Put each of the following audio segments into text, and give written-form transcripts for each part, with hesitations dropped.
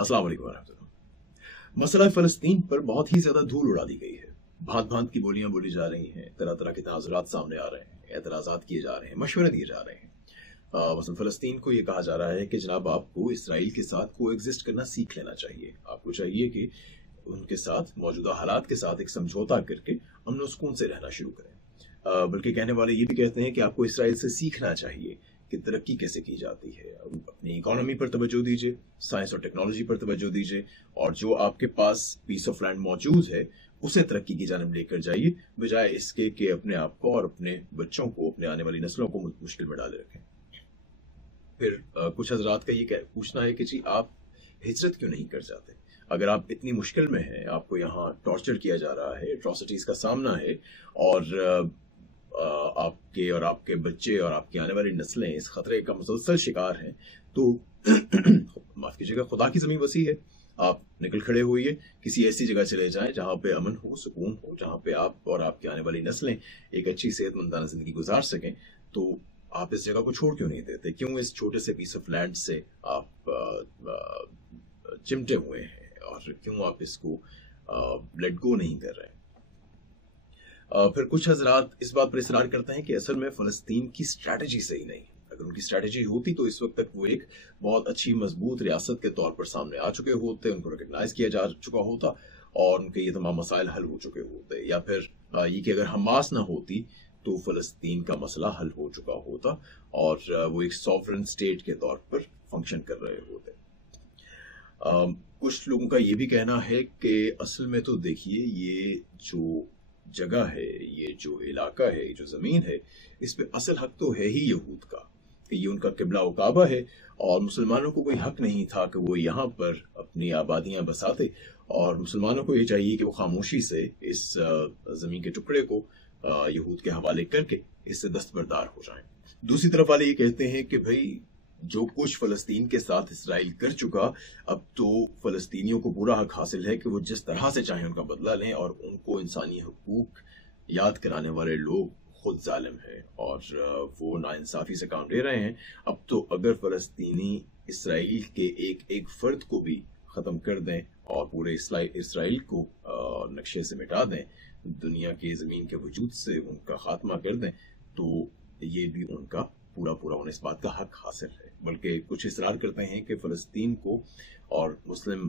अस्सलाम वालेकुम वरहमतुल्लाह। मसला फ़लस्तीन पर बहुत ही ज़्यादा धूल उड़ा दी गई है। भांत भांत की बोलियां बोली जा रही हैं, तरह तरह के तनाज़ुरात सामने आ रहे हैं, एतराज़ात किए जा रहे हैं, मशवरे दिए जा रहे हैं। मसलन फ़लस्तीन को ये कहा जा रहा है कि जनाब आपको इसराइल के साथ को एग्जिस्ट करना सीख लेना चाहिए। आपको चाहिए कि उनके साथ मौजूदा हालात के साथ एक समझौता करके अमन सुकून से रहना शुरू करें। बल्कि कहने वाले ये भी कहते हैं कि आपको इसराइल से सीखना चाहिए कि तरक्की कैसे की जाती है। अपनी इकोनॉमी पर तवज्जो दीजिए, साइंस और टेक्नोलॉजी पर तवज्जो दीजिए, और जो आपके पास पीस ऑफ लैंड मौजूद है उसे तरक्की की जानिब लेकर जाइए, बजाय इसके कि अपने आप को और अपने बच्चों को, अपने आने वाली नस्लों को मुश्किल में डाले रखें। फिर कुछ हजरात का ये पूछना है कि जी आप हिजरत क्यों नहीं कर जाते? अगर आप इतनी मुश्किल में हैं, आपको यहाँ टॉर्चर किया जा रहा है, एट्रोसिटीज का सामना है, और आपके और आपके बच्चे और आपकी आने वाली नस्लें इस खतरे का मुसलसल शिकार हैं, तो माफ कीजिएगा, खुदा की जमीन वसी है, आप निकल खड़े होइए, किसी ऐसी जगह चले जाएं जहां पे अमन हो, सुकून हो, जहां पे आप और आपकी आने वाली नस्लें एक अच्छी सेहतमंदाना जिंदगी गुजार सकें। तो आप इस जगह को छोड़ क्यों नहीं देते? क्यों इस छोटे से पीस ऑफ लैंड से आप चिमटे हुए हैं, और क्यों आप इसको लेट गो नहीं कर रहे हैं? फिर कुछ हजरात इस बात पर इसरार करते हैं कि असल में फ़लस्तीन की स्ट्रैटेजी सही नहीं। अगर उनकी स्ट्रैटेजी होती तो इस वक्त तक वो एक बहुत अच्छी मजबूत रियासत के तौर पर सामने आ चुके होते, उनको रिकग्नाइज किया जा चुका होता और उनके ये तमाम मसाइल हल हो चुके होते। या फिर ये कि अगर हमास ना होती तो फ़लस्तीन का मसला हल हो चुका होता और वो एक सॉवरेन स्टेट के तौर पर फंक्शन कर रहे होते। कुछ लोगों का ये भी कहना है कि असल में तो देखिए, ये जो जगह है, ये जो इलाका है, ये जो जमीन है, इस पे असल हक तो है ही यहूद का, कि ये उनका किबला व काबा है, और मुसलमानों को कोई हक नहीं था कि वो यहाँ पर अपनी आबादियां बसाते, और मुसलमानों को ये चाहिए कि वो खामोशी से इस जमीन के टुकड़े को यहूद के हवाले करके इससे दस्तबरदार हो जाएं। दूसरी तरफ वाले ये कहते हैं कि भाई जो कुछ फ़लस्तीन के साथ इसराइल कर चुका, अब तो फ़लस्तीनियों को पूरा हक हासिल है कि वो जिस तरह से चाहें उनका बदला लें, और उनको इंसानी हकूक याद कराने वाले लोग खुद जालिम हैं और वो नाइंसाफ़ी से काम ले रहे हैं। अब तो अगर फ़लस्तीनी इसराइल के एक एक फ़र्द को भी ख़त्म कर दें और पूरे इसराइल को नक्शे से मिटा दें, दुनिया की ज़मीन के वजूद से उनका खात्मा कर दें, तो ये भी उनका पूरा उन्हें इस बात का हक हासिल है। बल्कि कुछ इसरार करते हैं कि फ़लस्तीन को और मुस्लिम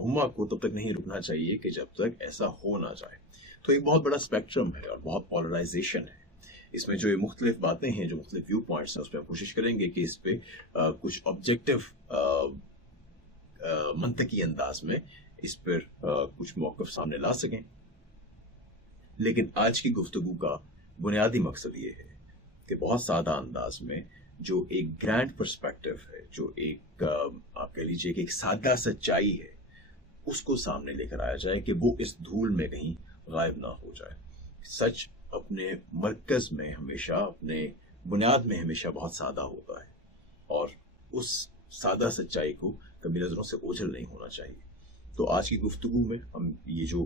उम्मा को तब तक नहीं रुकना चाहिए कि जब तक ऐसा हो ना जाए। तो एक बहुत बड़ा स्पेक्ट्रम है और बहुत पोलराइजेशन है इसमें। जो ये मुख्तलिफ बातें हैं, जो मुख्तलिफ व्यू पॉइंट्स हैं, उस पर हम कोशिश करेंगे कि इस पे कुछ ऑब्जेक्टिव मंतकी अंदाज में इस पर कुछ मौक़िफ़ सामने ला सकें। लेकिन आज की गुफ्तगू का बुनियादी मकसद ये है कि बहुत सादा अंदाज में जो एक ग्रैंड पर्सपेक्टिव है, जो एक आप कह लीजिए कि एक सादा सच्चाई है, उसको सामने लेकर आया जाए कि वो इस धूल में कहीं गायब ना हो जाए। सच अपने मरकज में हमेशा, अपने बुनियाद में हमेशा बहुत सादा होता है, और उस सादा सच्चाई को कभी नजरों से ओझल नहीं होना चाहिए। तो आज की गुफ्तगू में हम ये जो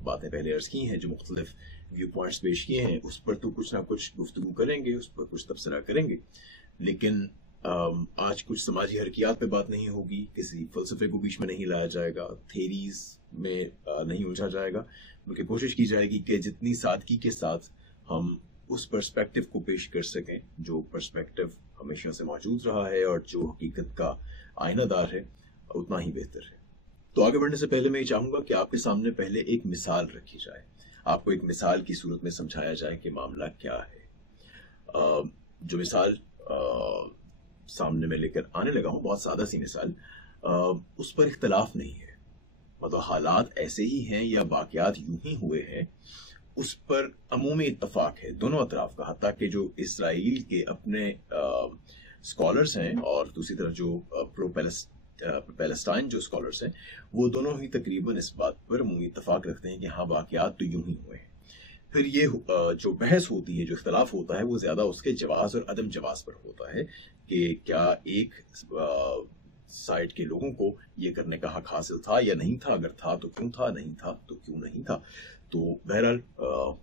बातें पहले अर्ज की हैं, जो मुख्तलिफ व्यू पॉइंट्स पेश किए हैं, उस पर तो कुछ ना कुछ गुफ्तगू करेंगे, उस पर कुछ तबसरा करेंगे। लेकिन आज कुछ समाजी हरकियात पे बात नहीं होगी, किसी फलसफे को बीच में नहीं लाया जाएगा, थेरीज में नहीं उलझा जाएगा, बल्कि कोशिश की जाएगी कि जितनी सादगी के साथ हम उस पर्सपेक्टिव को पेश कर सकें जो पर्सपेक्टिव हमेशा से मौजूद रहा है और जो हकीकत का आईनादार है, उतना ही बेहतर है। तो आगे बढ़ने से पहले मैं ये चाहूंगा कि आपके सामने पहले एक मिसाल रखी जाए, आपको एक मिसाल की सूरत में समझाया जाए कि मामला क्या है। जो मिसाल सामने में लेकर आने लगा हूं, बहुत सादा सी मिसाल, उस पर इख्तलाफ नहीं है, मतलब हालात ऐसे ही हैं या वाकयात यूं ही हुए हैं, उस पर अमूमी इत्तफाक है दोनों अतराफ का। हत्ता कि जो इसराइल के अपने स्कॉलर्स हैं और दूसरी तरफ जो प्रो पैलेस्टाइन जो स्कॉलर्स हैं, वो दोनों ही तकरीबन इस बात पर अमूमी इत्तफाक रखते हैं कि हाँ, वाकयात तो यूं ही हुए हैं। फिर ये जो बहस होती है, जो इख्तलाफ होता है, वो ज्यादा उसके जवाज और अदम जवाज पर होता है कि क्या एक साइड के लोगों को ये करने का हक हासिल था या नहीं था, अगर था तो क्यों था, नहीं था तो क्यों नहीं था। तो बहरहाल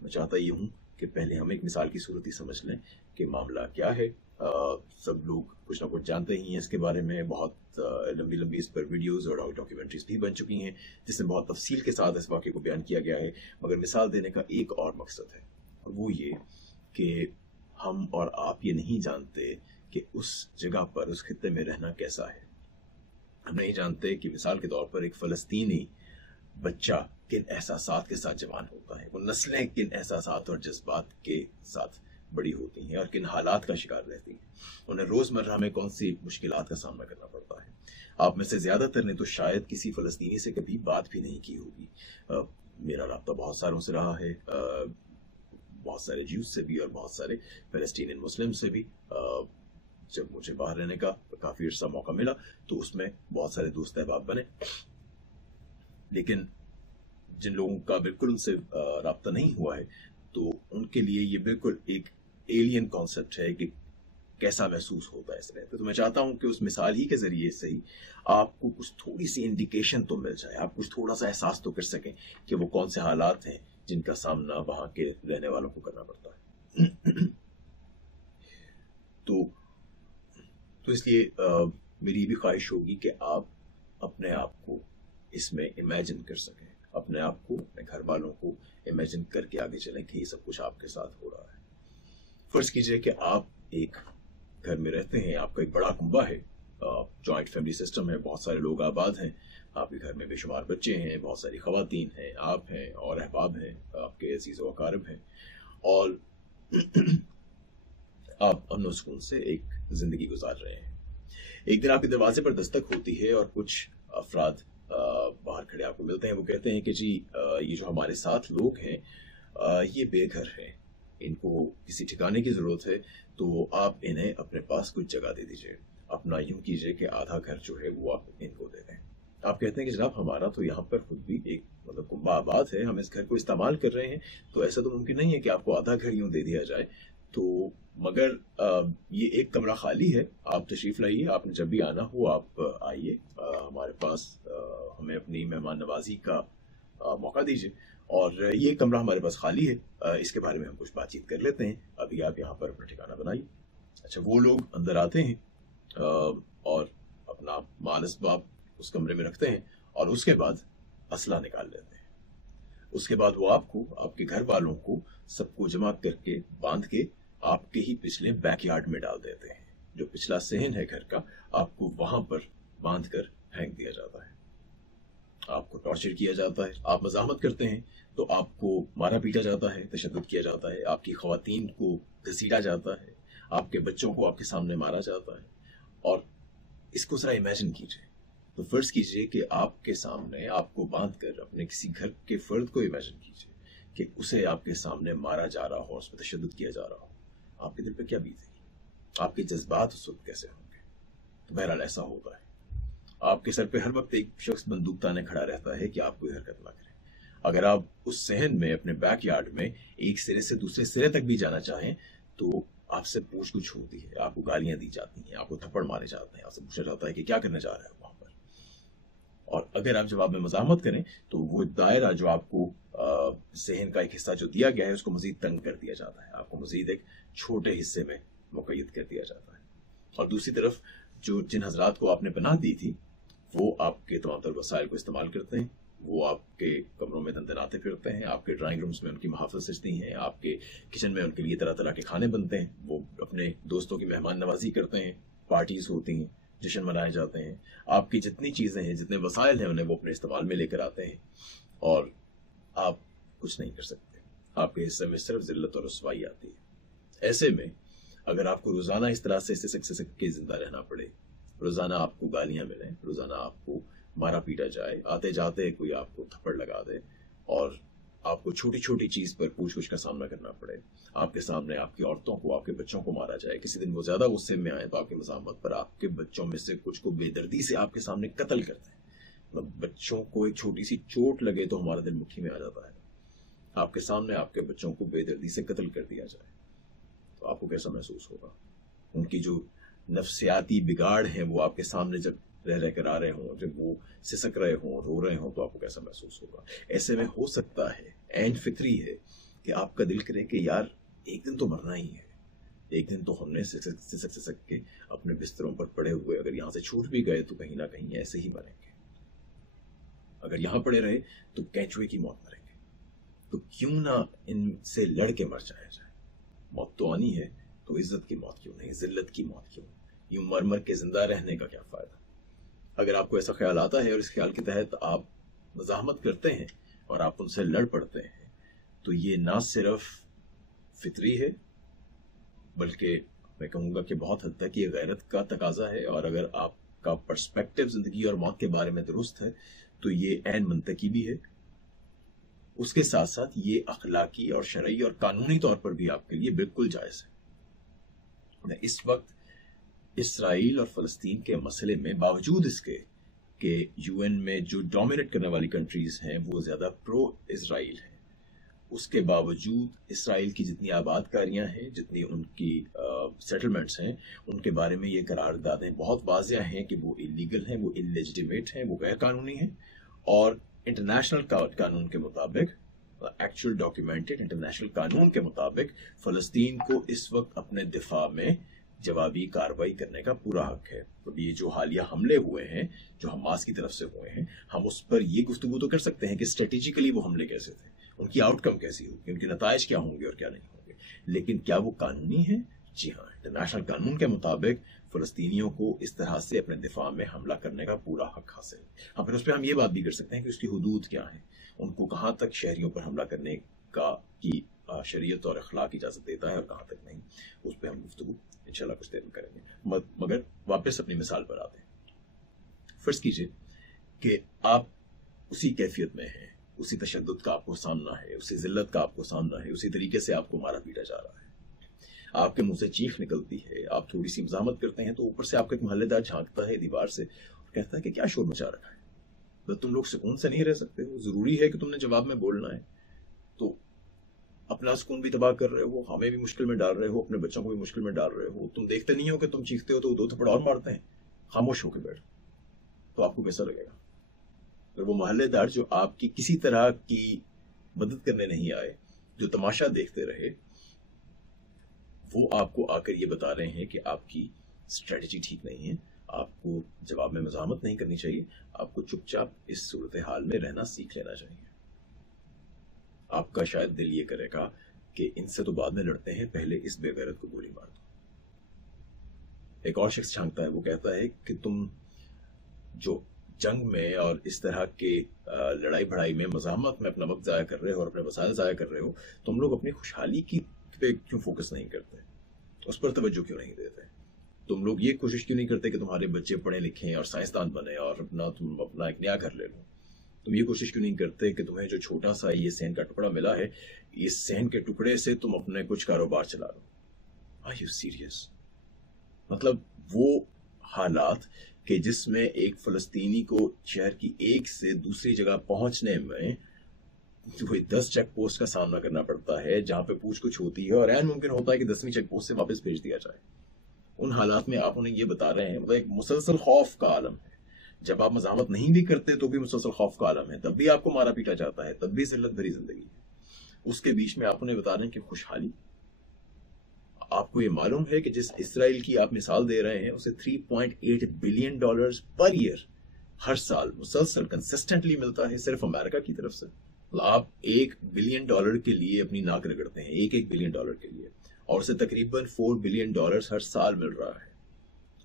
मैं चाहता ये हूँ कि पहले हम एक मिसाल की सूरत ही समझ लें कि मामला क्या है। सब लोग कुछ ना कुछ जानते ही हैं इसके बारे में, बहुत बहुत लंबी लंबी इस पर वीडियोस और डॉक्यूमेंट्रीज भी बन चुकी हैं जिसमें बहुत तफसील के साथ इस वाक़े को बयान किया गया है, मगर मिसाल देने का एक और मकसद है, और वो ये कि हम और आप ये नहीं जानते कि उस जगह पर, उस खित्ते में रहना कैसा है। हम नहीं जानते कि मिसाल के तौर पर एक फ़लस्तीनी बच्चा किन एहसासात के साथ जवान होता है, वो नस्लें किन एहसासात और जज्बात के साथ बड़ी होती हैं और किन हालात का शिकार रहती हैं, उन्हें रोज़मर्रा में कौन सी मुश्किलात का सामना करना पड़ता है। आप में से ज़्यादातर ने तो शायद किसी फ़लस्तीनी से कभी बात भी नहीं की होगी। मेरा राब्ता बहुत सारों से रहा है, बहुत सारे ज्यूज से भी और बहुत सारे फ़लस्तीनियन मुस्लिम से भी। जब मुझे बाहर रहने का काफ़ी अर्सा मौका मिला तो उसमें बहुत सारे दोस्त अहबाब बने, लेकिन जिन लोगों का बिल्कुल उनसे राब्ता नहीं हुआ है तो उनके लिए ये बिल्कुल एक एलियन कॉन्सेप्ट है कि कैसा महसूस होता है इस रहते। तो मैं चाहता हूं कि उस मिसाल ही के जरिए से ही आपको कुछ थोड़ी सी इंडिकेशन तो मिल जाए, आप कुछ थोड़ा सा एहसास तो कर सकें कि वो कौन से हालात हैं जिनका सामना वहां के रहने वालों को करना पड़ता है। तो इसलिए मेरी भी ख्वाहिश होगी कि आप अपने आप को इसमें इमेजिन कर सकें, अपने आप को, अपने घर वालों को इमेजिन करके आगे चलें कि ये सब कुछ आपके साथ हो रहा है। फर्ज कीजिए कि आप एक घर में रहते हैं, आपका एक बड़ा कुंबा है, जॉइंट फैमिली सिस्टम है, बहुत सारे लोग आबाद हैं, आपके घर में बेशुमार बच्चे हैं, बहुत सारी खवातीन हैं, आप हैं और अहबाब हैं, आपके अजीज़ व अकारिब हैं, और आप अमन सुकून से एक जिंदगी गुजार रहे हैं। एक दिन आपके दरवाजे पर दस्तक होती है और कुछ अफराद बाहर खड़े आपको मिलते हैं। वो कहते हैं कि जी ये जो हमारे साथ लोग हैं ये बेघर हैं, इनको किसी ठिकाने की ज़रूरत है, तो आप इन्हें अपने पास कुछ जगह दे दीजिए। अपना यूं कीजिए कि आधा घर जो है वो आप इनको दे दें। आप कहते हैं कि जनाब हमारा तो यहाँ पर खुद भी एक मतलब कुंबा आबाद है, हम इस घर को इस्तेमाल कर रहे हैं, तो ऐसा तो मुमकिन नहीं है कि आपको आधा घर यूं दे दिया जाए। तो मगर ये एक कमरा खाली है, आप तशरीफ़ लाइए, आपने जब भी आना हो आप आइए हमारे पास, हमें अपनी मेहमान नवाजी का मौका दीजिए, और ये कमरा हमारे पास खाली है, इसके बारे में हम कुछ बातचीत कर लेते हैं, अभी आप यहाँ पर अपना ठिकाना बनाइए। अच्छा, वो लोग अंदर आते हैं और अपना माल असबाब उस कमरे में रखते हैं और उसके बाद असला निकाल लेते हैं। उसके बाद वो आपको, आपके घर वालों को सबको जमा करके बांध के आपके ही पिछले बैकयार्ड में डाल देते हैं। जो पिछला सहन है घर का, आपको वहां पर बांध कर फेंक दिया जाता है, आपको टॉर्चर किया जाता है, आप मज़ाहमत करते हैं तो आपको मारा पीटा जाता है, तशद्दुद किया जाता है, आपकी ख़वातीन को घसीटा जाता है, आपके बच्चों को आपके सामने मारा जाता है। और इसको ज़रा इमेजिन कीजिए, तो फर्ज कीजिए कि आपके सामने आपको बांध कर अपने किसी घर के फर्द को इमेजिन कीजिए कि उसे आपके सामने मारा जा रहा हो, उस पर तशद्दुद किया जा रहा हो, आपके दिल पे क्या बीतेगी, आपके जज्बात उस वक्त कैसे होंगे। तो बहरहाल ऐसा होता है, आपके सर पे हर वक्त एक शख्स बंदूक ताने खड़ा रहता है कि आप कोई हरकत ना करें। अगर आप उस सहन में, अपने बैकयार्ड में एक सिरे से दूसरे सिरे तक भी जाना चाहें तो आपसे पूछ कुछ होती है, आपको गालियां दी जाती हैं, आपको थप्पड़ मारे जाते हैं, आपसे पूछा जाता है कि क्या करने जा रहा है वहां पर। और अगर आप जवाब में मज़ाहमत करें तो वो दायरा जो आपको सहन का एक हिस्सा जो दिया गया है उसको मजीद तंग कर दिया जाता है, आपको मजीद एक छोटे हिस्से में मुक़य्यद कर दिया जाता है। और दूसरी तरफ जो जिन हजरात को आपने पनाह दी थी वो आपके तमाम तर वसाइल को इस्तेमाल करते हैं, वो आपके कमरों में दंदनाते फिरते हैं, आपके ड्राइंग रूम्स में उनकी महाफ़िल सजती हैं, आपके किचन में उनके लिए तरह तरह के खाने बनते हैं, वो अपने दोस्तों की मेहमान नवाजी करते हैं, पार्टीज होती हैं, जश्न मनाए जाते हैं, आपकी जितनी चीज़ें हैं, जितने वसाइल हैं उन्हें वो अपने इस्तेमाल में लेकर आते हैं और आप कुछ नहीं कर सकते, आपके हिस्से में सिर्फ ज़िल्लत और रुसवाई आती है। ऐसे में अगर आपको रोज़ाना इस तरह से सिसक के जिंदा रहना पड़े, रोज़ाना आपको गालियां मिलें, रोज़ाना आपको मारा पीटा जाए, आते जाते कोई आपको थप्पड़ लगा दे और आपको छोटी छोटी चीज़ पर पूछ कुछ का सामना करना पड़े, आपके सामने आपकी औरतों को, आपके बच्चों को मारा जाए, किसी दिन वो ज़्यादा गुस्से में आए तो आपकी मज़ाहमत पर आपके बच्चों में से कुछ को बेदर्दी से आपके सामने कत्ल करते हैं। मतलब बच्चों को एक छोटी सी चोट लगे तो हमारा दिल मुट्ठी में आ जाता है, आपके सामने आपके बच्चों को बेदर्दी से कत्ल कर दिया जाए तो आपको कैसा महसूस होगा। उनकी जो नफ्सियाती बिगाड़ है वो आपके सामने जब रह कर आ रहे हों, जब वो सिसक रहे हों, रो रहे हों, तो आपको कैसा महसूस होगा। ऐसे में हो सकता है, ऐन फिक्री है कि आपका दिल करे कि यार एक दिन तो मरना ही है, एक दिन तो हमने सिसक के अपने बिस्तरों पर पड़े हुए अगर यहाँ से छूट भी गए तो कहीं ना कहीं ऐसे ही मरेंगे। अगर यहाँ पड़े रहे तो कैचुए की मौत मरेंगे। तो क्यों ना इनसे लड़ के मर जाया जाए। मौत तो आनी है तो इज्जत की मौत क्यों नहीं, जिल्लत की मौत क्यों? यूं मर मर के जिंदा रहने का क्या फायदा? अगर आपको ऐसा ख्याल आता है और इस ख्याल के तहत आप मज़ाहमत करते हैं और आप उनसे लड़ पड़ते हैं, तो ये ना सिर्फ फितरी है बल्कि मैं कहूँगा कि बहुत हद तक ये गैरत का तकाजा है। और अगर आपका पर्सपेक्टिव जिंदगी और मौत के बारे में दुरुस्त है तो ये ऐन मंतकी भी है। उसके साथ साथ ये अखलाकी और शरई और कानूनी तौर पर भी आपके लिए बिल्कुल जायज है। इस वक्त इसराइल और फलस्तीन के मसले में बावजूद इसके कि यूएन में जो डोमिनेट करने वाली कंट्रीज हैं वो ज्यादा प्रो इसराइल हैं, उसके बावजूद इसराइल की जितनी आबादकारियां हैं, जितनी उनकी सेटलमेंट्स हैं, उनके बारे में ये करारदादें बहुत वाज़िया हैं कि वो इलीगल हैं, वो इलेजिटिमेट हैं, वो गैर कानूनी हैं। और इंटरनेशनल कानून के मुताबिक, एक्चुअल डॉक्यूमेंटेड इंटरनेशनल कानून के मुताबिक फलस्तीन को इस वक्त अपने दिफा में जवाबी कार्रवाई करने का पूरा हक है। तो ये जो हालिया हमले हुए हैं जो हमास की तरफ से हुए हैं, हम उस पर ये गुफ्तगू तो कर सकते हैं कि स्ट्रेटेजिकली वो हमले कैसे थे, उनकी आउटकम कैसी होगी, उनके नताइज क्या होंगे और क्या नहीं होंगे, लेकिन क्या वो कानूनी है? जी हाँ, इंटरनेशनल कानून के मुताबिक फलस्तीनियों को इस तरह से अपने दिफा में हमला करने का पूरा हक हासिल है। हाँ, फिर उस पर हम ये बात भी कर सकते हैं कि उसकी हुदूद क्या है, उनको कहाँ तक शहरियों पर हमला करने की शरीयत और अखलाक इजाजत देता है और कहाँ तक नहीं, उस पर हम गुफ्तगू इंशाल्लाह कुछ देर में करेंगे। मगर वापस अपनी मिसाल पर आते हैं। फर्ज कीजिए कि आप उसी कैफियत में हैं, उसी तशद्दुद का आपको सामना है, उसी जिल्लत का आपको सामना है, उसी तरीके से आपको मारा पीटा जा रहा है, आपके मुंह से चीख निकलती है, आप थोड़ी सी मज़ाहमत करते हैं तो ऊपर से आपका एक मोहल्लेदार झांकता है दीवार से और कहता है कि क्या शोर मचा रखा है, तो तुम लोग सुकून से नहीं रह सकते हो, जरूरी है कि तुमने जवाब में बोलना है, तो अपना सुकून भी तबाह कर रहे हो, हमें भी मुश्किल में डाल रहे हो, अपने बच्चों को भी मुश्किल में डाल रहे हो। तुम देखते नहीं हो कि तुम चीखते हो तो दो थप्पड़ और मारते हैं, खामोश होकर बैठ, तो आपको कैसा लगेगा? अगर वो मोहल्लेदार जो आपकी किसी तरह की मदद करने नहीं आए, जो तमाशा देखते रहे, वो आपको आकर ये बता रहे हैं कि आपकी स्ट्रेटजी ठीक नहीं है, आपको जवाब में मज़ाहमत नहीं करनी चाहिए, आपको चुपचाप इस सूरत हाल में रहना सीख लेना चाहिए, आपका शायद दिल ये करेगा कि इनसे तो बाद में लड़ते हैं, पहले इस बेगैरत को गोली मार दो। एक और शख्स झांकता है, वो कहता है कि तुम जो जंग में और इस तरह के लड़ाई भड़ाई में मज़ाहमत में अपना वक्त ज़ाया कर रहे हो और अपने वसाइल ज़ाया कर रहे हो, तुम लोग अपनी खुशहाली की पे क्यों फोकस नहीं करते, उस पर तवज्जो क्यों नहीं देते? तुम लोग ये कोशिश क्यों नहीं करते कि तुम्हारे बच्चे पढ़े लिखें और साइंसदान बने और तुम अपना एक नया घर ले लो? तुम ये कोशिश क्यों नहीं करते कि तुम्हें जो छोटा सा ये सेहन का टुकड़ा मिला है, इस सेहन के टुकड़े से तुम अपने कुछ कारोबार चला लो? Are you serious? मतलब वो हालात कि जिसमें एक फलस्तीनी को शहर की एक से दूसरी जगह पहुंचने में जो 10 चेक पोस्ट का सामना करना पड़ता है, जहां पे पूछ कुछ होती है और ऐन मुमकिन होता है कि 10वीं चेक पोस्ट से वापस भेज दिया जाए, उन हालात में आप उन्हें ये बता रहे हैं, मतलब एक मुसलसल खौफ का आलम है। जब आप मज़ाहमत नहीं भी करते तो भी मुसलसल खौफ का आलम है, तब भी आपको मारा पीटा जाता है, तब भी जिल्लत भरी जिंदगी है। उसके बीच में आप उन्हें बता रहे हैं कि खुशहाली। आपको ये मालूम है कि जिस इसराइल की आप मिसाल दे रहे हैं उसे $3.8 बिलियन पर ईयर हर साल मुसलसल कंसिस्टेंटली मिलता है सिर्फ अमेरिका की तरफ से। आप $1 बिलियन के लिए अपनी नाक रगड़ते हैं, एक बिलियन डॉलर के लिए, और उसे तकरीबन $4 बिलियन हर साल मिल रहा है,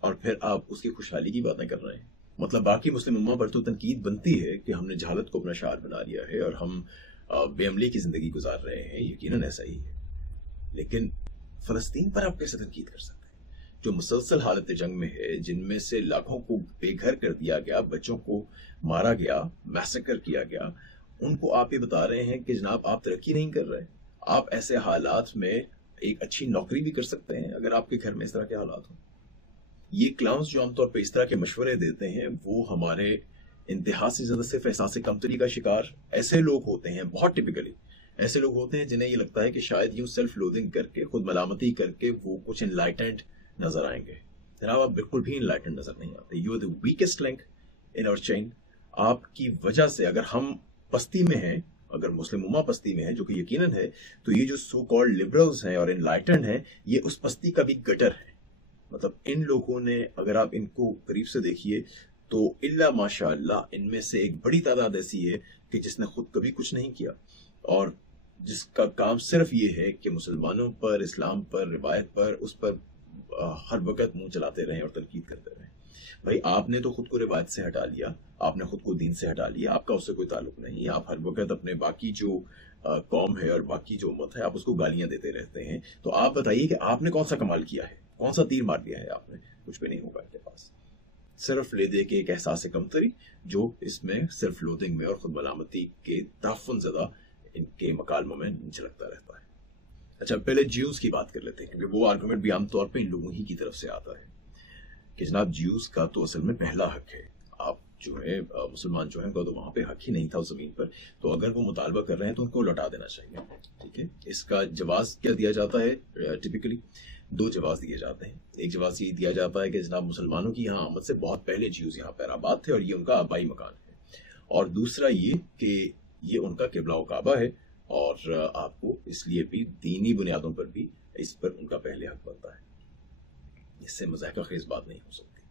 और फिर आप उसकी खुशहाली की बातें कर रहे हैं। मतलब बाकी मुस्लिम उम्मा पर तो तनकीद बनती है कि हमने जहालत को अपना शार बना लिया है और हम बेअमली की जिंदगी गुजार रहे हैं, यकीनन ऐसा ही है, लेकिन फलस्तीन पर आप कैसे तनकीद कर सकते हैं जो मुसलसल हालत जंग में है, जिनमें से लाखों को बेघर कर दिया गया, बच्चों को मारा गया, मैसेकर किया गया, उनको आप ये बता रहे हैं कि जनाब आप तरक्की नहीं कर रहे। आप ऐसे हालात में एक अच्छी नौकरी भी कर सकते हैं अगर आपके घर में इस तरह के हालात हो। ये क्लाउंस जो आमतौर पर इस तरह के मशवरे देते हैं वो हमारे इंतहा से ज्यादा सिर्फ एहसास कमतरी का शिकार ऐसे लोग होते हैं, बहुत टिपिकली ऐसे लोग होते हैं जिन्हें ये लगता है कि शायद यूं सेल्फ लोडिंग करके, खुद मलामती करके वो कुछ इनलाइटेंड नजर आएंगे। जनाब आप बिल्कुल भी इनलाइटेंड नजर नहीं आते। You are the weakest link in our chain. आपकी वजह से अगर हम पस्ती में हैं, अगर मुस्लिम उम्मा पस्ती में है, जो कि यकीनन है, तो ये जो सो कॉल्ड लिबरल्स हैं और एनलाइटन्ड हैं, ये उस पस्ती का भी गटर है। मतलब इन लोगों ने, अगर आप इनको करीब से देखिए तो इल्ला माशाअल्लाह इनमें से एक बड़ी तादाद ऐसी है कि जिसने खुद कभी कुछ नहीं किया और जिसका काम सिर्फ ये है कि मुसलमानों पर, इस्लाम पर, रिवायत पर, उस पर हर वक्त मुंह चलाते रहें और तनकीद करते रहें। भाई आपने तो खुद को रिवायत से हटा लिया, आपने खुद को दीन से हटा लिया, आपका उससे कोई ताल्लुक नहीं। आप हर वक्त अपने बाकी जो कौम है और बाकी जो उम्मत है, आप उसको गालियां देते रहते हैं। तो आप बताइए कि आपने कौन सा कमाल किया है, कौन सा तीर मार दिया है आपने? कुछ भी नहीं होगा आपके पास, सिर्फ ले दे के एक एहसास कमतरी जो इसमें सिर्फ लोदिंग में और खुद मलामती के ताफुन ज़दा इनके मकालमों में झलकता रहता है। अच्छा, पहले ज्यूज की बात कर लेते हैं, क्योंकि वो आर्गुमेंट भी आमतौर पर इन लोगों ही की तरफ से आता है कि जनाब ज्यूज का तो असल में पहला हक है। आप जो है मुसलमान जो है उनका तो वहां पे हक ही नहीं था उस जमीन पर, तो अगर वो मुतालबा कर रहे हैं तो उनको लौटा देना चाहिए। ठीक है, इसका जवाब क्या दिया जाता है? टिपिकली दो जवाब दिए जाते हैं। एक जवाब ये दिया जाता है कि जनाब मुसलमानों की यहाँ आमद से बहुत पहले ज्यूज यहाँ पर आबाद थे और ये उनका आबाई मकान है, और दूसरा ये कि ये उनका किबला व काबा है और आपको इसलिए भी दीनी बुनियादों पर भी इस पर उनका पहले हक बनता है। इससे मज़ाक़ खेज़ बात नहीं हो सकती।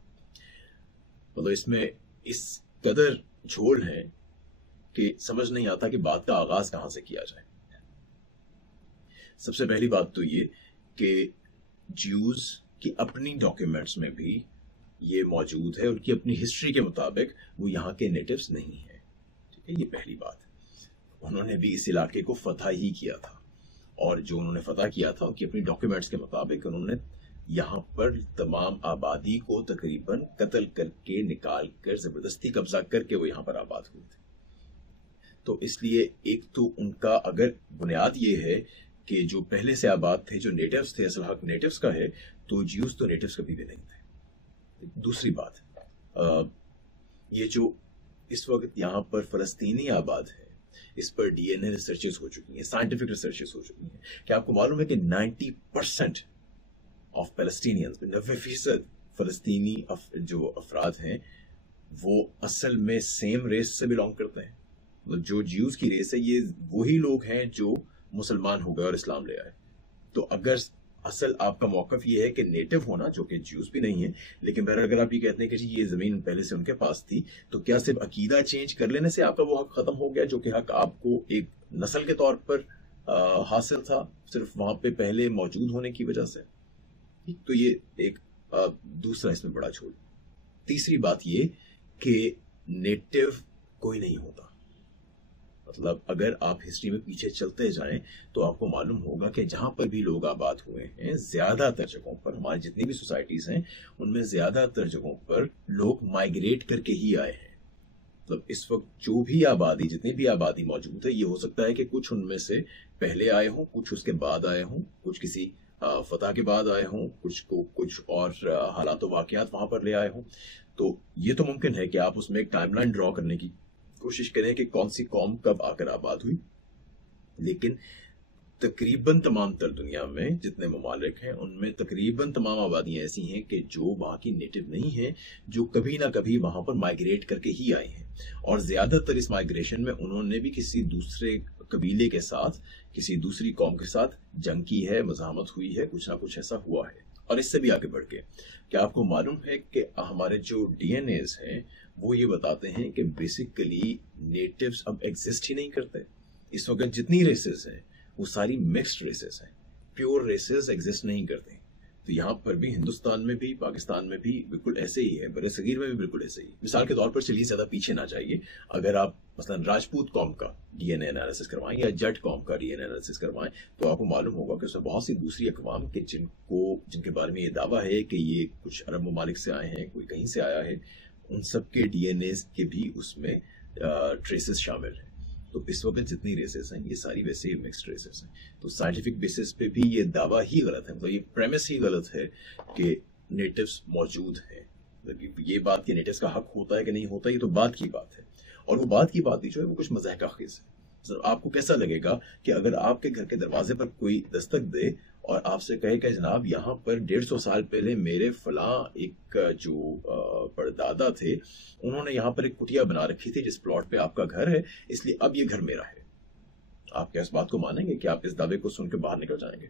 मतलब इसमें इस कदर झोल है कि समझ नहीं आता कि बात का आगाज कहां से किया जाए। सबसे पहली बात तो ये कि ज्यूज की अपनी डॉक्यूमेंट्स में भी ये मौजूद है, उनकी अपनी हिस्ट्री के मुताबिक वो यहाँ के नेटिव्स नहीं है। ठीक है, ये पहली बात। उन्होंने भी इस इलाके को फतह ही किया था, और जो उन्होंने फतह किया था उनकी अपनी डॉक्यूमेंट्स के मुताबिक उन्होंने यहाँ पर तमाम आबादी को तकरीबन कत्ल करके, निकाल कर, जबरदस्ती कब्जा करके वो यहाँ पर आबाद हुए थे। तो इसलिए एक तो उनका अगर बुनियाद ये है कि जो पहले से आबाद थे, जो नेटिव्स थे, असल हक नेटिव्स का है, तो ज्यूज तो नेटिव्स कभी भी नहीं थे। दूसरी बात, ये जो इस वक्त यहाँ पर फलस्तीनी आबाद है, इस पर डीएनए रिसर्चेस हो चुकी हैं, साइंटिफिक रिसर्चेस हो चुकी हैं। क्या आपको मालूम है कि 90% ऑफ पैलेस्टीनियंस, 90% फलस्तीनी जो अफराद हैं वो असल में सेम रेस से बिलोंग करते हैं। मतलब जो ज्यूज की रेस है, ये वही लोग हैं जो मुसलमान हो गए और इस्लाम ले आए। तो अगर असल आपका मौकफ ये है कि नेटिव होना, जो कि ज्यूज भी नहीं है, लेकिन बहर अगर आप ये कहते हैं कि जी ये जमीन पहले से उनके पास थी, तो क्या सिर्फ अकीदा चेंज कर लेने से आपका वो हक खत्म हो गया, जो कि हक आपको एक नस्ल के तौर पर हासिल था, सिर्फ वहां पे पहले मौजूद होने की वजह से? तो ये एक दूसरा इसमें बड़ा झोल। तीसरी बात ये कि नेटिव कोई नहीं होता। मतलब अगर आप हिस्ट्री में पीछे चलते जाएं तो आपको मालूम होगा कि जहां पर भी लोग आबाद हुए हैं, ज्यादातर जगहों पर, हमारी जितनी भी सोसाइटीज हैं उनमें ज्यादातर जगहों पर लोग माइग्रेट करके ही आए हैं। मतलब इस वक्त जो भी आबादी, जितनी भी आबादी मौजूद है, ये हो सकता है कि कुछ उनमें से पहले आए हों, कुछ उसके बाद आए हों, कुछ किसी फतह के बाद आए हों, कुछ को कुछ और हालात वाकयात वहां पर ले आए हों। तो ये तो मुमकिन है कि आप उसमें एक टाइमलाइन ड्रॉ करने की कोशिश करें कि कौन सी कौम कब आकर आबाद हुई, लेकिन तकरीबन तमाम तर दुनिया में जितने ममालिक हैं उनमें तकरीबन तमाम आबादियां ऐसी हैं कि जो वहां की नेटिव नहीं है, जो कभी ना कभी वहां पर माइग्रेट करके ही आए हैं, और ज्यादातर इस माइग्रेशन में उन्होंने भी किसी दूसरे कबीले के साथ, किसी दूसरी कौम के साथ जंग की है, मज़ाहमत हुई है, कुछ ना कुछ ऐसा हुआ है। और इससे भी आगे बढ़ के क्या आपको मालूम है कि हमारे जो डीएनएज हैं वो ये बताते हैं कि बेसिकली नेटिव्स अब एग्जिस्ट ही नहीं करते। इस वक्त जितनी रेसेस हैं वो सारी मिक्स्ड रेसेस हैं, प्योर रेसेस एग्जिस्ट नहीं करते। तो यहाँ पर भी, हिंदुस्तान में भी, पाकिस्तान में भी बिल्कुल ऐसे ही है, बड़े सगीर में भी बिल्कुल ऐसे ही। मिसाल के तौर पर चलिए, ज्यादा पीछे ना जाइए, अगर आप मसलन राजपूत कौम का डीएनए एनालिसिस करवाएं या जट कौम का डीएनए एनालिसिस करवाएं, तो आपको मालूम होगा कि उसमें बहुत सी दूसरी अकवाम के जिनके बारे में ये दावा है कि ये कुछ अरब ममालिक से आए हैं, कोई कहीं से आया है, उन सब के डीएनए के भी उसमें ट्रेसेस शामिल हैं। तो इस वक्त जितनी रेसेस हैं ये सारी वैसे ही मिक्स्ड रेसेस हैं। तो साइंटिफिक बेसिस पे भी ये दावा ही गलत है, मतलब ये प्रेमिस ही गलत है कि नेटिव्स मौजूद हैं। मतलब ये बात कि नेटिव्स का हक होता है कि नहीं होता, ये तो बात की बात है, और वो बात की बात ही जो है वो कुछ मज़ाक़-ए-ख़ेज़ है। आपको कैसा लगेगा कि अगर आपके घर के दरवाजे पर कोई दस्तक दे और आपसे कहे कि जनाब यहाँ पर 150 साल पहले मेरे फलां एक जो परदादा थे, उन्होंने यहाँ पर एक कुटिया बना रखी थी जिस प्लॉट पे आपका घर है, इसलिए अब ये घर मेरा है। آپ کیا اس بات کو مانیں گے کہ آپ اس دعوے کو سن کے باہر نکل جائیں گے؟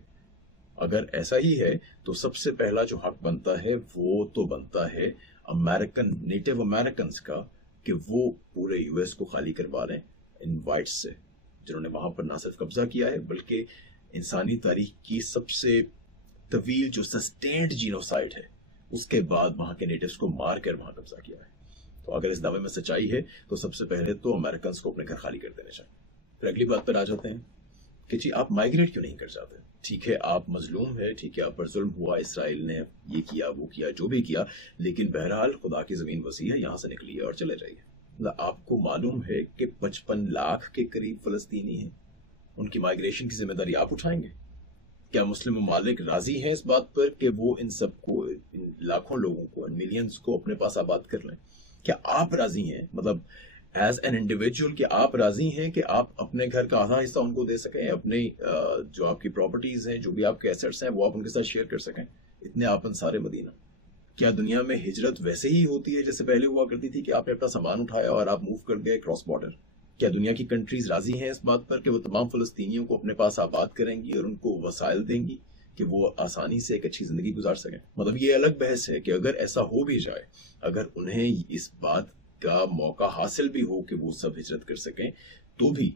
اگر ایسا ہی ہے تو سب سے پہلا جو حق بنتا ہے وہ تو بنتا ہے نیٹو امریکنز کا، کہ وہ پورے یو ایس کو خالی کروا رہے ہیں ان وائٹس سے، جنہوں نے وہاں پر نہ صرف قبضہ کیا ہے بلکہ انسانی تاریخ کی سب سے طویل جو سسٹینڈ جینوسائیڈ ہے اس کے بعد وہاں کے نیٹوز کو مار کر وہاں قبضہ کیا ہے۔ تو اگر اس دعوے میں سچائی ہے تو سب سے پہلے تو امریکنز کو اپنے گھر خالی کر دینے چاہیے۔ پھر اگلی بات پر آ جاتے ہیں کہ جی آپ مائگریٹ کیوں نہیں کر جاتے؟ ٹھیک ہے آپ مظلوم ہے، ٹھیک ہے آپ پر ظلم ہوا، اسرائیل نے یہ کیا وہ کیا جو بھی کیا، لیکن بہرحال خدا کی زمین وسیع ہے، یہاں سے نکلیے اور چلے جائیے۔ آپ کو معلوم ہے کہ 55 لاکھ کے قریب فلسطینی ہیں، ان کی مائگریشن کی ذمہ داری آپ اٹھائیں گے؟ کیا مسلم ممالک راضی ہیں اس بات پر کہ وہ ان سب کو، ان لاکھوں لوگوں کو، ان ملینز کو اپنے پاس آباد کر لیں؟ کیا آپ راضی ہیں، مطلب ایز این انڈیویجول، کہ آپ راضی ہیں کہ آپ اپنے گھر کا آدھا حصہ ان کو دے سکیں، اپنے جو آپ کی پراپرٹیز ہیں، جو بھی آپ کے ایسٹس ہیں، وہ آپ ان کے ساتھ شیئر کر سکیں؟ اتنے آپ انصار مدینہ۔ کیا دنیا میں ہجرت ویسے ہی ہوتی ہے جیسے پہلے ہوا کرتی تھی کہ آپ نے اپنا سامان اٹھایا اور آپ موو کر گئے کراس بارڈر؟ کیا دنیا کی کنٹریز راضی ہیں اس بات پر کہ وہ تمام فلسطینیوں کو اپنے پاس آباد کریں گی اور ان کو وسائل دیں گی کہ وہ آسانی سے ایک اچھی زندگی گزار سکیں؟ مطلب یہ الگ بحث ہے کہ اگر ایسا ہو بھی جائے، اگر انہیں اس بات کا موقع حاصل بھی ہو کہ وہ سب ہجرت کر سکیں، تو بھی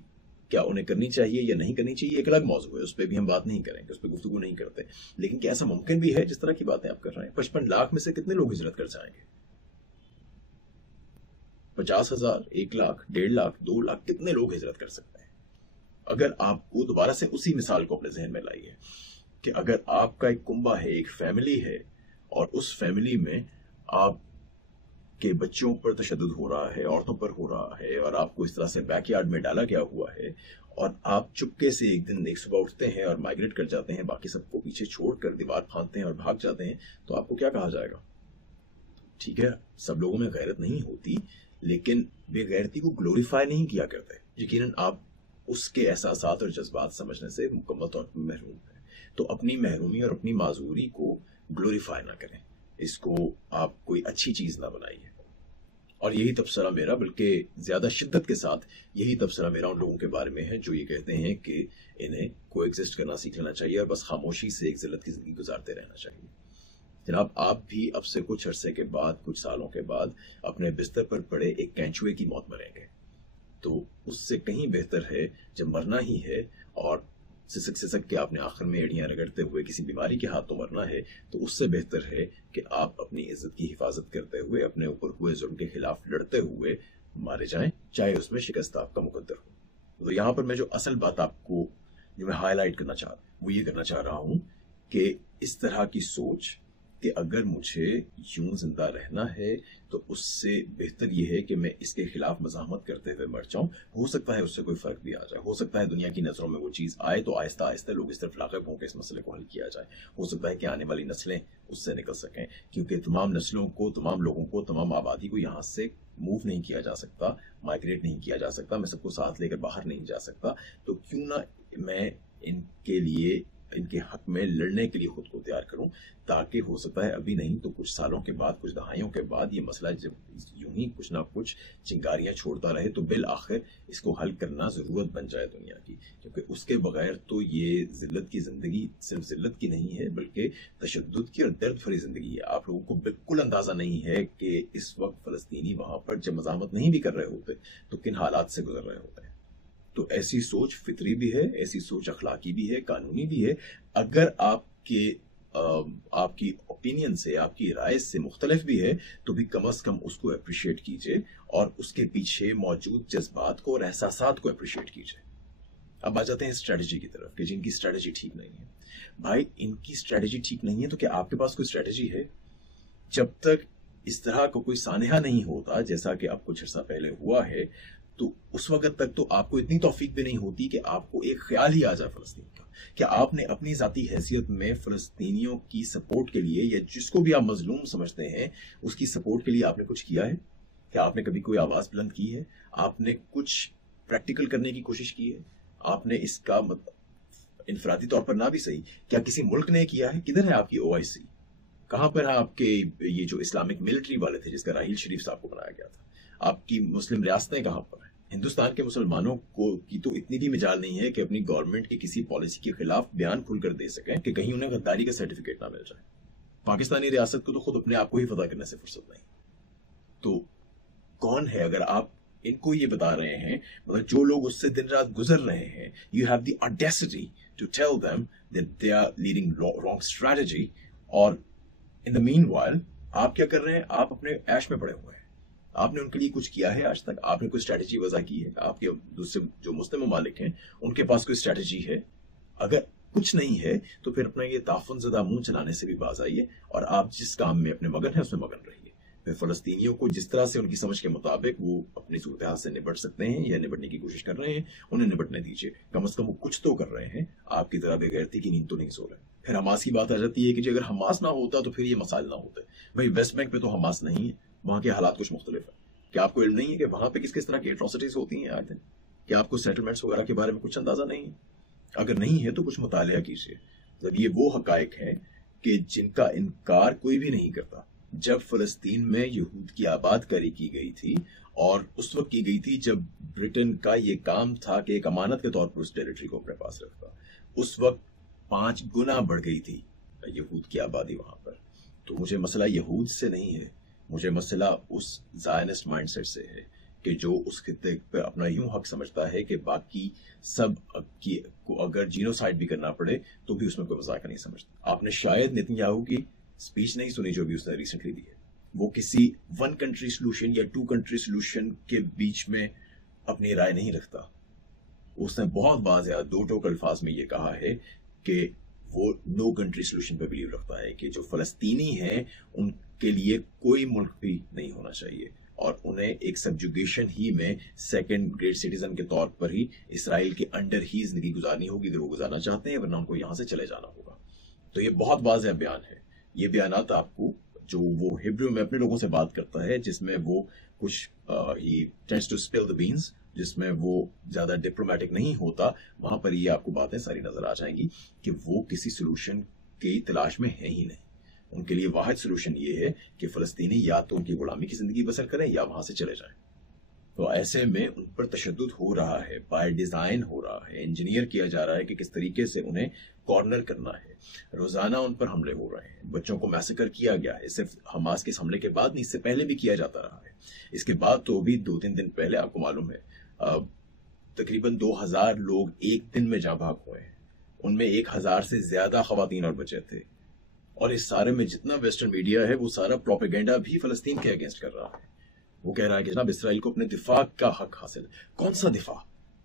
کیا انہیں کرنی چاہیے یا نہیں کرنی چاہیے ایک الگ موضوع ہے، اس پہ بھی ہم بات نہیں کریں گے، اس پہ گفتگو نہیں کرتے۔ لیکن کیا ایسا ممکن بھی ہے جس طرح کی باتیں آپ کر رہے ہیں؟ 55 لاکھ میں سے کتنے لوگ ہجرت کر جائیں گے؟ 50,000، 1 لاکھ، 1.5 لاکھ، 2 لاکھ، کتنے لوگ ہجرت کر سکتے ہیں؟ اگر آپ کو دوبارہ سے اسی مثال کو اپنے ذہن میں لائیے کہ اگر آپ کا ایک کنبہ ہے، ایک فیملی ہے، اور اس فیملی میں آپ کے بچوں پر تشدد ہو رہا ہے، عورتوں پر ہو رہا ہے، اور آپ کو اس طرح سے بیک یارڈ میں ڈالا گیا ہوا ہے، اور آپ چپکے سے ایک دن ایک صبح اٹھتے ہیں اور مائگریٹ کر جاتے ہیں، باقی سب کو پیچھے چھوڑ کر دیوار پھاندتے ہیں اور بھاگ جاتے ہیں، تو آپ کو کیا کہا جائے گا؟ ٹھیک ہے سب لوگوں میں غیرت نہیں ہوتی، لیکن بے غیرتی کو گلوریفائی نہیں کیا کرتے۔ یقیناً آپ اس کے احساسات اور جذبات سمجھنے سے مکمل طور پر محروم ہیں، تو اپنی محرومی اور اپنی معذوری کو گلوریفائی نہ کریں، اس کو آپ کوئی اچھی چیز نہ بنائیے۔ اور یہی تبصرہ میرا، بلکہ زیادہ شدت کے ساتھ یہی تبصرہ میرا ان لوگوں کے بارے میں ہے جو یہ کہتے ہیں کہ انہیں کو ایگزسٹ کرنا سیکھ لینا چاہیے اور بس خاموشی سے ایک ذلت کی زندگی گزارتے رہنا چاہیے۔ جناب آپ بھی اب سے کچھ عرصے کے بعد، کچھ سالوں کے بعد اپنے بستر پر پڑے ایک کینچوے کی موت مریں گے، تو اس سے کہیں بہتر ہے جب مرنا ہی ہے اور سسک سسک کے آپ نے آخر میں ایڑیاں رگڑتے ہوئے کسی بیماری کے ہاتھوں مرنا ہے، تو اس سے بہتر ہے کہ آپ اپنی عزت کی حفاظت کرتے ہوئے، اپنے اوپر ہوئے ظلم کے خلاف لڑتے ہوئے مارے جائیں، چاہے اس میں شکست آپ کا مقدر ہو۔ تو یہاں پر میں جو اصل بات آپ کو جو میں ہائی لائٹ کرنا چاہ رہا ہوں وہ یہ کرنا چاہ رہا ہوں کہ اس طرح کی سوچ کہ اگر مجھے یوں زندہ رہنا ہے تو اس سے بہتر یہ ہے کہ میں اس کے خلاف مزاحمت کرتے ہوئے مر جاؤں، ہو سکتا ہے اس سے کوئی فرق بھی آ جائے، ہو سکتا ہے دنیا کی نظروں میں وہ چیز آئے تو آہستہ آہستہ لوگ اس طرف راغب ہوں کہ اس مسئلے کو حل کیا جائے، ہو سکتا ہے کہ آنے والی نسلیں اس سے نکل سکیں، کیونکہ تمام نسلوں کو، تمام لوگوں کو، تمام آبادی کو یہاں سے موو نہیں کیا جا سکتا، مائگریٹ نہیں کیا جا سکتا، میں سب کو ساتھ لے کر باہر نہیں جا سکتا، تو کیوں نہ میں ان کے لیے، ان کے حق میں لڑنے کے لیے خود کو تیار کروں، تاکہ ہو سکتا ہے ابھی نہیں تو کچھ سالوں کے بعد، کچھ دہائیوں کے بعد یہ مسئلہ جب یوں ہی کچھ نہ کچھ چنگاریاں چھوڑتا رہے تو بالآخر اس کو حل کرنا ضرورت بن جائے دنیا کی، کیونکہ اس کے بغیر تو یہ ذلت کی زندگی صرف ذلت کی نہیں ہے بلکہ تشدد کی اور درد بھری زندگی ہے۔ آپ لوگوں کو بالکل اندازہ نہیں ہے کہ اس وقت فلسطینی وہاں پر جب مزاحمت نہیں بھی کر رہے ہوتے تو کن حالات سے گزر رہے ہوتے ہیں۔ تو ایسی سوچ فطری بھی ہے، ایسی سوچ اخلاقی بھی ہے، قانونی بھی ہے۔ اگر آپ کی اوپینین سے، آپ کی رائے سے مختلف بھی ہے تو بھی کم از کم اس کو اپریشیٹ کیجئے اور اس کے پیچھے موجود جذبات کو اور احساسات کو اپریشیٹ کیجئے۔ اب آ جاتے ہیں اسٹریٹجی کی طرف کہ جن کی اسٹریٹجی ٹھیک نہیں ہے۔ بھائی ان کی اسٹریٹجی ٹھیک نہیں ہے تو کیا آپ کے پاس کوئی اسٹریٹجی ہے؟ جب تک اس طرح کا کوئی سانحہ نہیں ہوتا جیسا کہ اب کچھ عرصہ پہلے ہوا ہے، تو اس وقت تک تو آپ کو اتنی توفیق بھی نہیں ہوتی کہ آپ کو ایک خیال ہی آ جائے فلسطین کا۔ کیا آپ نے اپنی ذاتی حیثیت میں فلسطینیوں کی سپورٹ کے لیے، یا جس کو بھی آپ مظلوم سمجھتے ہیں اس کی سپورٹ کے لیے آپ نے کچھ کیا ہے؟ کیا آپ نے کبھی کوئی آواز بلند کی ہے؟ آپ نے کچھ پریکٹیکل کرنے کی کوشش کی ہے؟ آپ نے اس کا انفرادی طور پر نہ بھی صحیح، کیا کسی ملک نے کیا ہے؟ کدھر ہے آپ کی OIC؟ کہاں پر ہے آپ کے یہ جو اسلامک ملٹری والے تھے جس کا راحیل شریف صاحب کو بنایا گیا تھا؟ آپ کی مسلم ریاستیں کہاں پر ہیں؟ ہندوستان کے مسلمانوں کو کی تو اتنی بھی مجال نہیں ہے کہ اپنی گورنمنٹ کی کسی پالیسی کے خلاف بیان کھل کر دے سکیں کہ کہیں انہیں غداری کا سرٹیفکیٹ نہ مل جائے. پاکستانی ریاست کو تو خود اپنے آپ کو ہی فتح کرنے سے فرصت نہیں. تو کون ہے اگر آپ ان کو یہ بتا رہے ہیں, مطلب جو لوگ اس سے دن رات گزر رہے ہیں, you have the audacity to tell them that they are leading wrong strategy, اور in the meanwhile آپ کیا کر رہے ہیں, آپ اپنے ایش میں پڑے ہوئے ہیں. آپ نے ان کے لیے کچھ کیا ہے آج تک؟ آپ نے کوئی اسٹریٹجی وضع کی ہے؟ آپ کے دوسرے جو مسلم ممالک ہیں ان کے پاس کوئی اسٹریٹجی ہے؟ اگر کچھ نہیں ہے تو پھر اپنا یہ تعفن زدہ منہ چلانے سے بھی باز آئیے, اور آپ جس کام میں اپنے مگن ہیں اس میں مگن رہیے. پھر فلسطینیوں کو جس طرح سے ان کی سمجھ کے مطابق وہ اپنی صورتحال سے نبٹ سکتے ہیں یا نبٹنے کی کوشش کر رہے ہیں, انہیں نبٹنے دیجیے. کم از کم وہ کچھ تو کر رہے ہیں, آپ کی طرح بے غیرتی کی نیند تو نہیں سو رہے. پھر حماس کی بات آ جاتی ہے کہ اگر حماس نہ ہوتا تو پھر یہ مسائل نہ ہوتے. بھائی ویسٹ بینک پہ تو حماس نہیں ہے, وہاں کے حالات کچھ مختلف ہیں. کیا آپ کو علم نہیں ہے کہ وہاں پہ کس طرح کی ایٹراسٹیز ہوتی ہیں آئے دن؟ کیا آپ کو سیٹلمنٹس وغیرہ کے بارے میں کچھ اندازہ نہیں ہے؟ اگر نہیں ہے تو کچھ مطالعہ کیجیے. یہ وہ حقائق ہیں کہ جن کا انکار کوئی بھی نہیں کرتا. جب فلسطین میں یہود کی آباد کاری کی گئی تھی, اور اس وقت کی گئی تھی جب برٹن کا یہ کام تھا کہ ایک امانت کے طور پر اس ٹیریٹری کو اپنے پاس رکھتا, اس وقت 5 گنا بڑھ گئی تھی یہود کی آبادی وہاں پر. تو مجھے مسئلہ یہود سے نہیں ہے, مجھے مسئلہ اس زائنسٹ مائنڈ سیٹ سے ہے کہ جو اس خطے پہ اپنا یوں حق سمجھتا ہے کہ باقی سب کی کو اگر جینوسائیڈ بھی کرنا پڑے تو بھی اس میں کوئی مذاق نہیں سمجھتا. آپ نے شاید نیتنیاہو کی اسپیچ نہیں سنی جو بھی اس نے ریسنٹلی دی ہے. وہ کسی 1 کنٹری سولوشن یا 2 کنٹری سولوشن کے بیچ میں اپنی رائے نہیں رکھتا. اس نے بہت واضح 2 ٹوک الفاظ میں یہ کہا ہے کہ وہ نو کنٹری سولوشن پہ بلیو رکھتا ہے, کہ جو فلسطینی ہیں ان کے لیے کوئی ملک بھی نہیں ہونا چاہیے, اور انہیں ایک سبجوگیشن ہی میں 2nd گریڈ سٹیزن کے طور پر ہی اسرائیل کے انڈر ہی زندگی گزارنی ہوگی اگر وہ گزارنا چاہتے ہیں, ورنہ ان کو یہاں سے چلے جانا ہوگا. تو یہ بہت واضح بیان ہے. یہ بیانات آپ کو جو وہ ہیبریو میں اپنے لوگوں سے بات کرتا ہے, جس میں وہ کچھ ہی tends to spell the Benz, جس میں وہ زیادہ ڈپلومیٹک نہیں ہوتا, وہاں پر یہ آپ کو باتیں ساری نظر آ جائیں گی کہ وہ کسی سولوشن کی تلاش میں ہیں ہی نہیں. ان کے لیے واحد سولوشن یہ ہے کہ فلسطینی یا تو ان کی غلامی کی زندگی بسر کریں یا وہاں سے چلے جائیں. تو ایسے میں ان پر تشدد ہو رہا ہے, بائی ڈیزائن ہو رہا ہے, انجینئر کیا جا رہا ہے کہ کس طریقے سے انہیں کارنر کرنا ہے. روزانہ ان پر حملے ہو رہے ہیں, بچوں کو میسیکر کیا گیا ہے. صرف حماس کے اس حملے کے بعد نہیں, اس سے پہلے بھی کیا جاتا رہا ہے. اس کے بعد تو بھی 2-3 دن پہلے آپ کو معلوم ہے تقریباً 2000 لوگ ایک دن میں جاں بحق ہوئے ہیں. ان میں 1000 سے زیادہ خواتین اور بچے تھے. اور اس سارے میں جتنا ویسٹرن میڈیا ہے وہ سارا پروپیگنڈا بھی فلسطین کے اگینسٹ کر رہا ہے. وہ کہہ رہا ہے کہ جناب اسرائیل کو اپنے دفاع کا حق حاصل. کون سا دفاع؟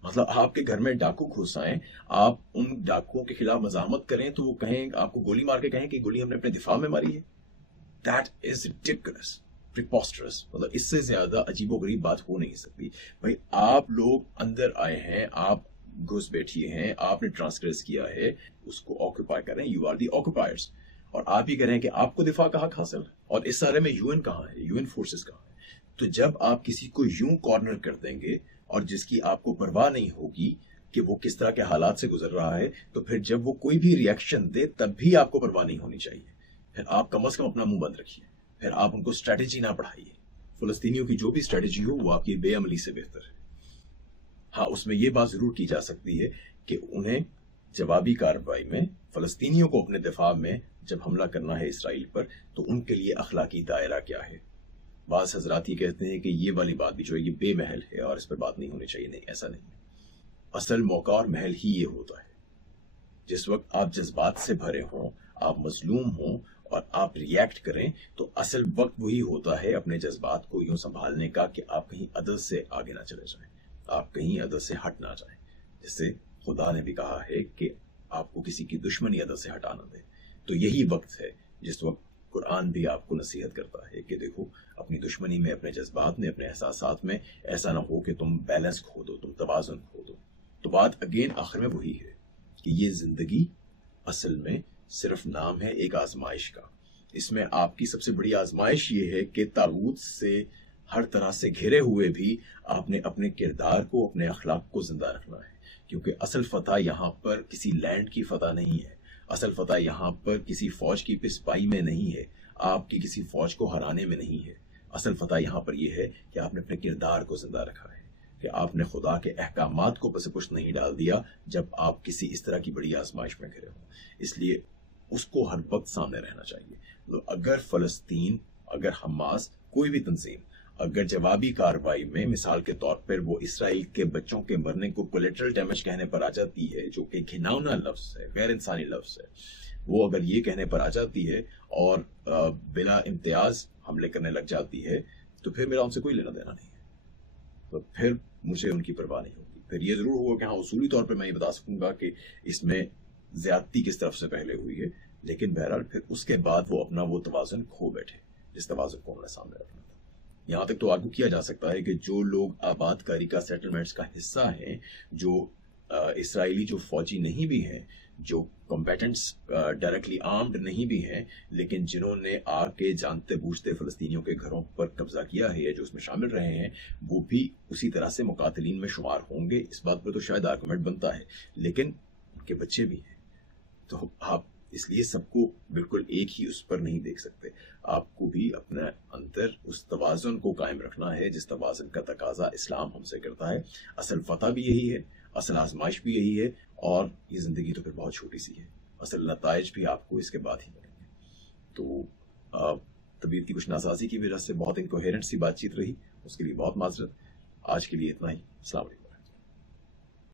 مطلب آپ کے گھر میں ڈاکو گھس آئیں, آپ ان ڈاکوؤں کے خلاف مزاحمت کریں تو وہ کہیں, آپ کو گولی مار کے کہیں کہ گولی ہم نے اپنے دفاع میں ماری ہے. That is ridiculous, preposterous. مطلب اس سے زیادہ عجیب و غریب بات ہو نہیں سکتی. بھائی آپ لوگ اندر آئے ہیں, آپ گھس بیٹھیے ہیں, آپ نے ٹرانسگریس کیا ہے, اس کو آکوپائی کریں. یو آر دی آکوپائرز, اور آپ ہی کہہ رہے ہیں کہ آپ کو دفاع کا حق حاصل ہے. اور اس سارے میں UN کہاں ہے, UN فورسز کہاں ہے؟ تو جب آپ کسی کو یوں کارنر کر دیں گے اور جس کی آپ کو پرواہ نہیں ہوگی کہ وہ کس طرح کے حالات سے گزر رہا ہے, تو پھر جب وہ کوئی بھی ریئیکشن دے تب بھی آپ کو پرواہ نہیں ہونی چاہیے. پھر آپ کم از کم اپنا منہ بند رکھیے, پھر آپ ان کو اسٹریٹجی نہ پڑھائیے. فلسطینیوں کی جو بھی اسٹریٹجی ہو وہ آپ کی بے عملی سے بہتر ہے. ہاں, اس میں یہ بات ضرور کی جا سکتی ہے کہ انہیں جوابی کارروائی میں فلسطینیوں کو اپنے دفاع میں جب حملہ کرنا ہے اسرائیل پر, تو ان کے لیے اخلاقی دائرہ کیا ہے. بعض حضرات یہ کہتے ہیں کہ یہ والی بات بھی جو ہے یہ بے محل ہے اور اس پر بات نہیں ہونی چاہیے. نہیں, ایسا نہیں. اصل موقع اور محل ہی یہ ہوتا ہے جس وقت آپ جذبات سے بھرے ہوں, آپ مظلوم ہوں اور آپ ریئیکٹ کریں, تو اصل وقت وہی ہوتا ہے اپنے جذبات کو یوں سنبھالنے کا کہ آپ کہیں عدل سے آگے نہ چلے جائیں, آپ کہیں عدل سے ہٹ نہ جائیں. جیسے خدا نے بھی کہا ہے کہ آپ کو کسی کی دشمنی عدل سے ہٹانا دے. تو یہی وقت ہے جس وقت قرآن بھی آپ کو نصیحت کرتا ہے کہ دیکھو اپنی دشمنی میں, اپنے جذبات میں, اپنے احساسات میں ایسا نہ ہو کہ تم بیلنس کھو دو, تم توازن کھو دو. تو بات اگین آخر میں وہی ہے کہ یہ زندگی اصل میں صرف نام ہے ایک آزمائش کا. اس میں آپ کی سب سے بڑی آزمائش یہ ہے کہ طاغوت سے ہر طرح سے گھرے ہوئے بھی آپ نے اپنے کردار کو, اپنے اخلاق کو زندہ رکھنا ہے. کیونکہ اصل فتح یہاں پر کسی لینڈ کی فتح نہیں ہے, اصل فتح یہاں پر کسی فوج کی پسپائی میں نہیں ہے, آپ کی کسی فوج کو ہرانے میں نہیں ہے. اصل فتح یہاں پر یہ ہے کہ آپ نے اپنے کردار کو زندہ رکھا ہے. کہ آپ نے خدا کے احکامات کو پس پشت نہیں ڈال دیا جب آپ کسی اس طرح کی بڑی آزمائش میں گھرے ہوں. اس لیے اس کو ہر وقت سامنے رہنا چاہیے. تو اگر فلسطین، اگر حماس، کوئی بھی تنظیم اگر جوابی کارروائی میں مثال کے طور پر وہ اسرائیل کے بچوں کے مرنے کو کولیٹرل ڈیمیج کہنے پر آ جاتی ہے، جو کہ گھناؤنا لفظ ہے، غیر انسانی لفظ ہے، وہ اگر یہ کہنے پر آ جاتی ہے اور بلا امتیاز حملے کرنے لگ جاتی ہے، تو پھر میرا ان سے کوئی لینا دینا نہیں ہے. تو پھر مجھے ان کی پرواہ نہیں ہوگی. پھر یہ ضرور ہوگا کہ ہاں اصولی طور پہ میں یہ بتا سکوں گا کہ اس میں زیادتی کس طرف سے پہلے ہوئی ہے، لیکن بہرحال پھر اس کے بعد وہ اپنا وہ توازن کھو بیٹھے جس توازن کو انہوں نے سامنے رکھنا تھا. یہاں تک تو آرگو کیا جا سکتا ہے کہ جو لوگ آباد کاری کا سیٹلمنٹس کا حصہ ہیں، جو اسرائیلی جو فوجی نہیں بھی ہیں، جو کمبیٹنٹس ڈائریکٹلی آرمڈ نہیں بھی ہیں، لیکن جنہوں نے آ کے جانتے بوجھتے فلسطینیوں کے گھروں پر قبضہ کیا ہے یا جو اس میں شامل رہے ہیں، وہ بھی اسی طرح سے مقاتلین میں شمار ہوں گے. اس بات پر تو شاید آرگومنٹ بنتا ہے، لیکن ان کے بچے بھی ہیں. تو آپ اس لیے سب کو بالکل ایک ہی اس پر نہیں دیکھ سکتے. آپ کو بھی اپنے اندر اس توازن کو قائم رکھنا ہے جس توازن کا تقاضا اسلام ہم سے کرتا ہے. اصل فتح بھی یہی ہے، اصل آزمائش بھی یہی ہے، اور یہ زندگی تو پھر بہت چھوٹی سی ہے. اصل نتائج بھی آپ کو اس کے بعد ہی ملیں گے. تو طبیعت کی کچھ ناسازی کی وجہ سے بہت انکوہیرنٹ سی بات چیت رہی، اس کے لیے بہت معذرت. آج کے لیے اتنا ہی. السلام علیکم.